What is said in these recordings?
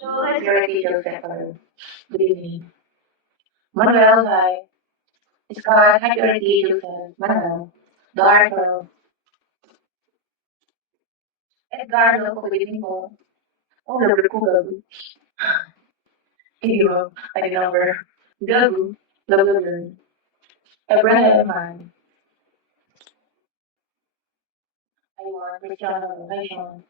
It's your teacher, Pepper. Good evening. Manuel, hi. Scott, hi, your teacher, Manuel. Darko. Edgardo, good evening po. Oh, number ko, Gabu. Iyo, ay number. Gabu, Gabu. Abraham, hi. Hi, Juan. Cristiano, hi, Sean.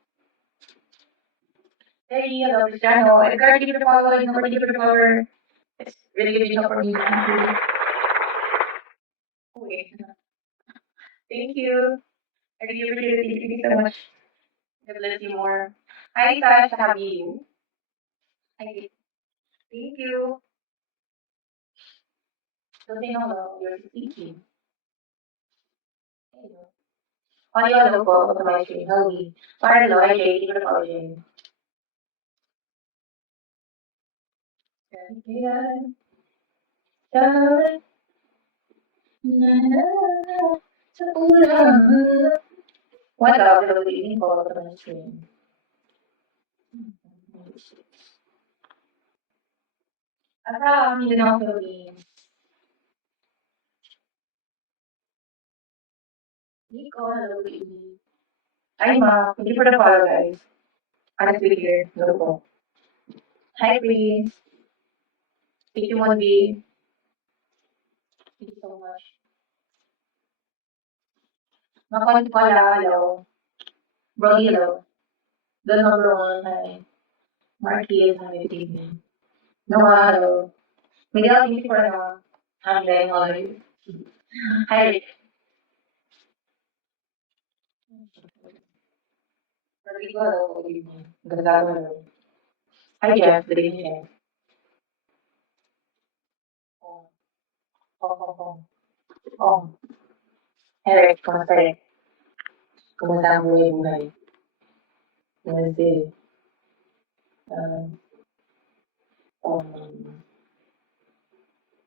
Hey, hello, Cristiano. Edgar, thank you for the follow. Number, thank you for the follower. It's really good enough for me. Thank you. Okay. Thank you. I really appreciate it. Thank you so much. God bless you more. Hi, Sash. How are you? Hi. Thank you. Don't say hello. You're speaking. Hello. Audio hello po. Ako my stream. Hello. Sorry, hello. Hi, Jay. Thank you for the follow, Jay. Kaibigan, sa- na- na- sa ulan. What up? Hello. Good evening po. Ako my stream. Asa, hindi na ako Philippines. Nico, hello. Good evening. Hi, Ma. Thank you for the follow, guys. Honestly here. Hello po. Hi, Prince. Thank you, Monby. Thank you so much. Makulit pala, hello. Brody, hello. The number one, hi. Marquis, hi, good evening. Noah, hello. Miguel, thank you for the handling, how are you? Hi, Rick. Rodrigo, hello, good evening. Gonzalo, hello. Hi, Jeff, good evening, Jeff. Oh, oh, oh, oh. Oh, hey, Rick, kamusta, Rick? Kumusta ang buhay-buhay? Wednesday. Um, um,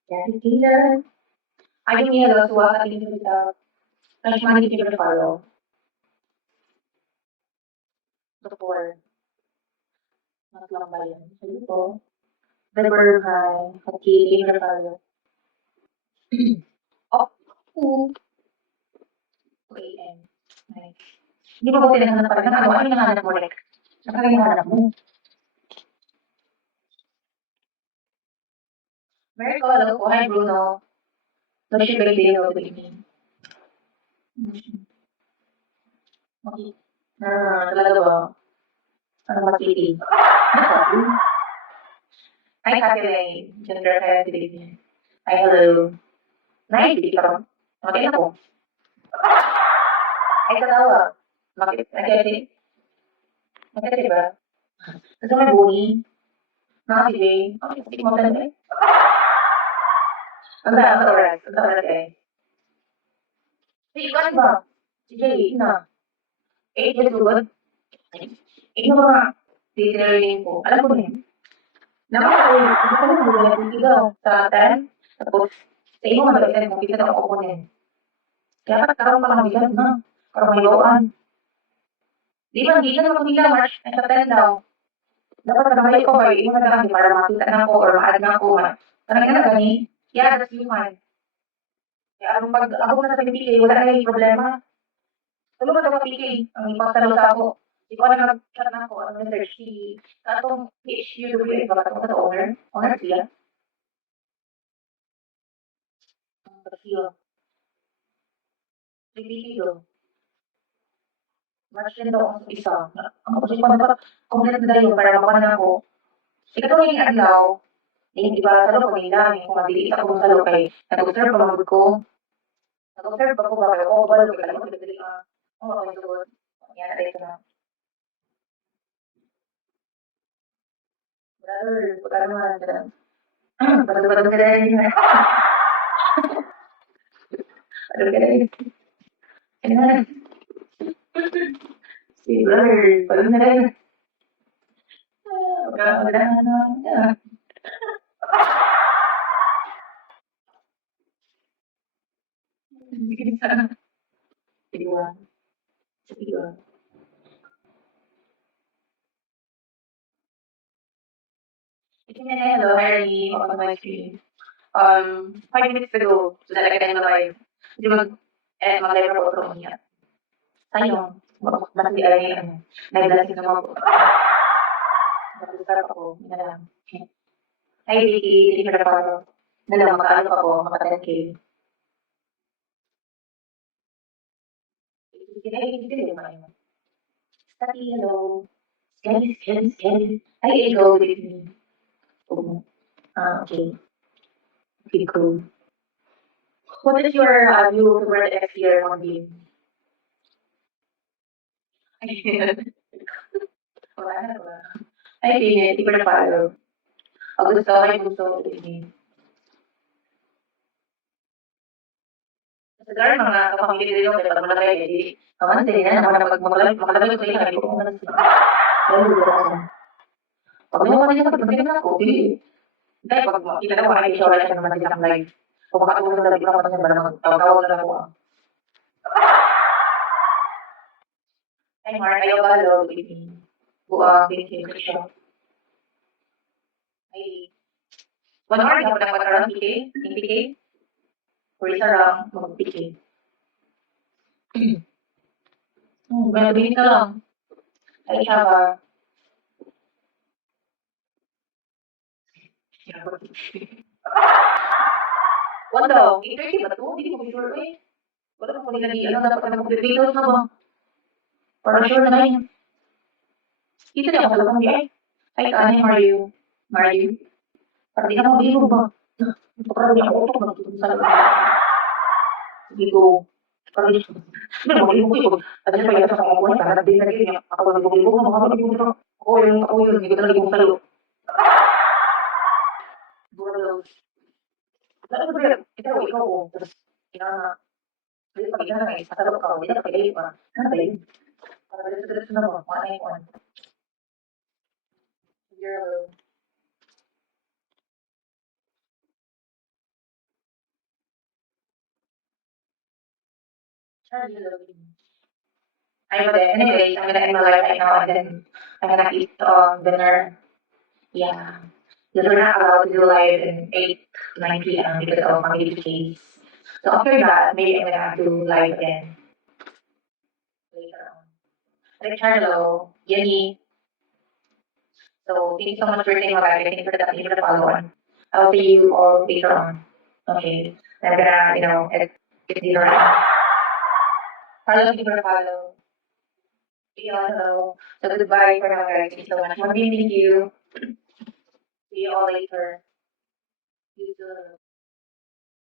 Katikilan. Ayun niya, hello, suwa ka din sa Kashmani, thank you for the follow. Before, not lang ba yan? Sige po. River High, okay, thank you for the follow. Oh, 2 a.m. Nice. Hindi pa ba pinaghanap pa rin? Ano yung hinahanap mo, Rick? Ano yung hinahanap mo? Merry hello po. Hi, Bruno. What's your birthday? Hello, good evening. Okay. Talaga ba? Ano matiti? Hi, Kathy Lane. Gender Fair, good evening. Hi, hello. Nice, hindi ka ron. Okay na po. Ay, katawa. Bakit? Nag-edit? Nag-edit ba? Gusto mo may buni? Nakakibay? Okay, sige mo talaga eh. Ang oras? Ang oras eh. Sige, kasi ba? Sige, na. 8 years old. Ino mga titirinin ko. Alam ko na yun. Naman ako, hindi ko naman magulay ikaw sa 10. Tapos, sa imo mag-isip mo, kita na ako kunin. Kaya dapat karoon pa lang bisan na. Karoon may bawaan. Di ba, hindi ka naman kumila, March, sa 10 daw. Dapat nagkamali ko ba, imo na lang, para makita na ako or ma-add na ako. Parang nga na gani. Yeah, that's human. Kaya anong pag ako na sa PK, wala na yung problema. Tulungan ako PK, ang ipagtalo sa ako. Di ko na nag-chat na ako, ano na search si, katong PHUW, ba katong sa owner? Owner siya? Ang Brazil. Pilipino. March din daw ang isa. Ang kapatid ko dapat complete na dayon para makuha na ako. Ikatong yung adlaw, hindi ba sa loob nila, kung mabilis ako sa loob kay nag-observe pa magod ko. Nag-observe pa ko ba kayo? Oo, balo ka lang. Dili ka. Oo, okay, so, yan na ito na. Brother, pagka naman, patado-patado ka na rin. Patado ka na rin. Ano na? Si brother, patado na rin. Pagka magandang ano, sige sa tigwa. Sa tigwa. Hello, Harry. Welcome to my stream. 5 minutes ago, sudah kita yang live. Jadi mag-live ako sa kanya. Sayang, masih ada yang nag-lasing na mga po. Mag-start ako, yun na lang. Hi, Vicky. Thank you for the follow. Na lang, makaano pa po, maka-10K. Hindi rin naman. Stati, hello. Scary. Hi, Ego. Good evening. Oh, okay. Okay, cool. What is your new favorite FPR on game? Ayan. Wala na ba? Ay, hindi. Hindi ko na-follow. Pag gusto, may gusto. Sige. Siguro mga kapamilya din yung pag malagay. Hindi. Kaman sila na naman pag makalagay ko sila. Hindi ko kung ano sila. Pero hindi ko kasi. Pag may mga sa pagpagpagpag na ako, hindi. Dahil pag makita na ko, ay siya wala siya naman silang live. Kung makatulong na live, ikaw pa siya ba naman tawag na ako. Ay, Mark, ayaw ba? Hello, good evening. Buang, thank you. Ay, 1 hour, hindi ako dapat around PK? Yung PK? Or isa lang, mag-PK. Ganabilis na lang. Ay, siya ba? Wala, 8:30 ba to? Hindi ko sure eh. Wala ko nila di, ano, dapat na mag-details na ba? Para sure na ganyan. Kita niya ako sa labang di ay. Ay, kanin, Mario. Mario. Para di na mabiligo ba? Para di ako utok magtutun sa labang. Hindi ko. Para di hindi na mabiligo ko yun. At siya pa yata sa mga buhay, para di na rin niya. Ako nagbigo-bigo, mga mabiligo na. Ako yun, hindi ko talaga yung salo. Siguro, lalo ba yun? Ikaw, tapos, ina, hindi pa kita na eh, sa loob ka, hindi na pag-ibig pa. Ano ba yun? Para diretso-diretso na mo, ano yung one. Girl, Charlie Loving. I'm there. Anyways, I'm gonna end my life right now and then I'm gonna eat dinner. Yeah. Because we're not allowed to do live in 8 to 9 p.m. because of family case. So after that, maybe I'm gonna do live again later on. Like Charlo, Yenny. So thank you so much for saying my life. Thank you for the follow on. I'll see you all later on. Okay. I'm gonna, it's later on. Carlos, thank you for the follow. Yeah, hello. So goodbye for now, guys. Thank you so much. Thank you. See you all later. You too.